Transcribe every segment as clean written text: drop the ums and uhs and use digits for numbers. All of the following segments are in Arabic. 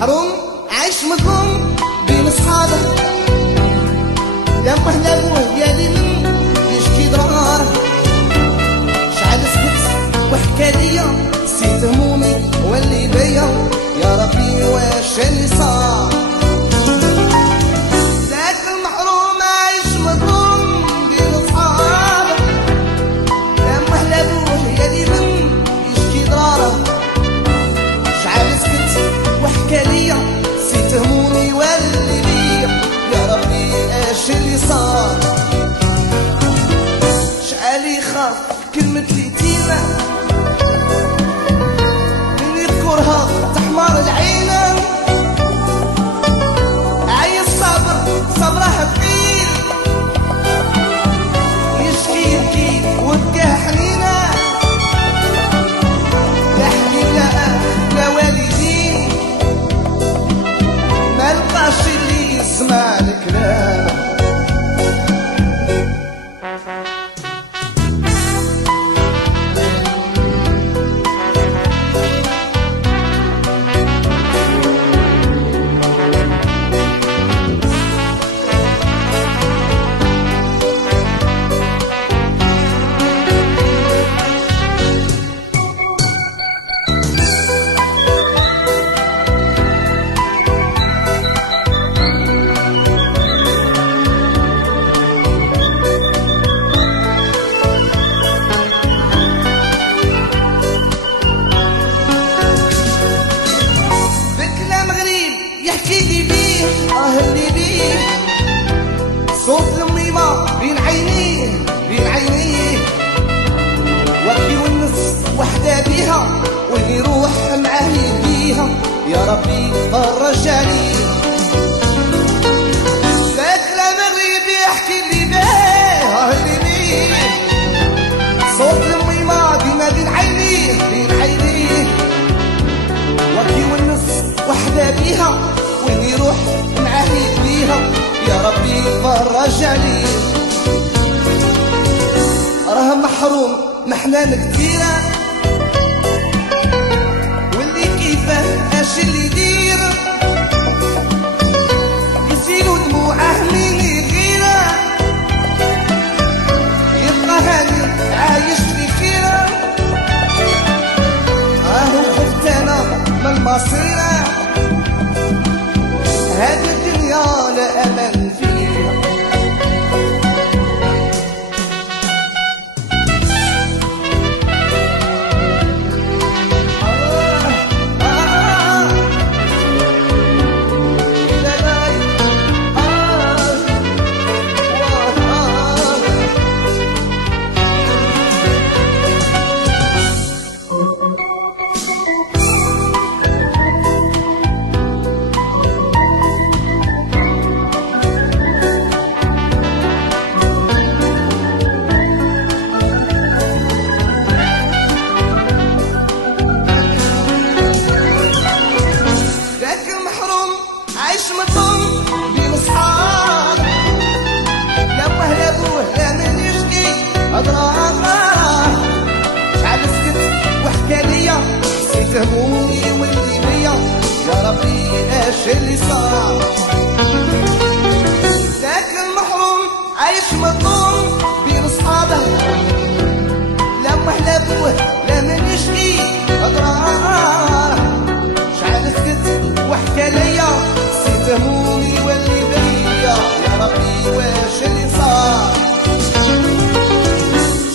محروم عايش مظلوم بين صحابه، لما هلابوه ديالي من يشكي ضرار. شعل سكت وحكى ليا نسيت همومي واللي بيا، يا ربي واش اللي صار. ذاك المحروم عايش مظلوم بين صحابه، لما هلابوه ديالي من يشكي ضراره. شعل سكت وحكى ليا نسيت همومي واللي بيا، يا ربي اش اللي صار. شعل يخاف كلمة اليتيمة من يذكرها تحمر العينة. عايز صبر صبره ثقيل، يشكي يبكي وبكاه حنينة. لا حبيب لا أخ لا والدين، ما لقاش اللي يسمع الكلام. يحكي لي بيه اللي بيه، صوت الميمة بين عينيه بين عينيه. وكي ونس وحدة بيها واللي يروح معاه يديها، يا ربي فرج عليه. ذاك المغرب يحكي لي بيه اللي بيه، صوت الميمة بين عينيه بين عينيه. وكي ونس وحدة بيها واللي يروح معاه يديها، يا ربي فرج عليه. راه محروم محنان كتيرة، واللي كيفاه اش اللي يدير. يزيلو دموعه من يغيره، يبقى هاني عايش في خيره. راهو خفت انا من المصيره، هذه الدنيا لا أمان فيها. عايش مظلوم بين صحاب، لما هلابوه لا من يشكي أضرار. شعل سكت وحكى ليا نسيت همومي واللي بيا، يا ربي اش اللي صار. ذاك المحروم عايش مظلوم بين صحابه، لما هلابوه لا من يشكي أضرار. شعل سكت وحكى ليا همومي واللي بيا، يا ربي واش اللي صار.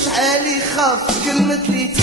شحال يخاف كلمة لي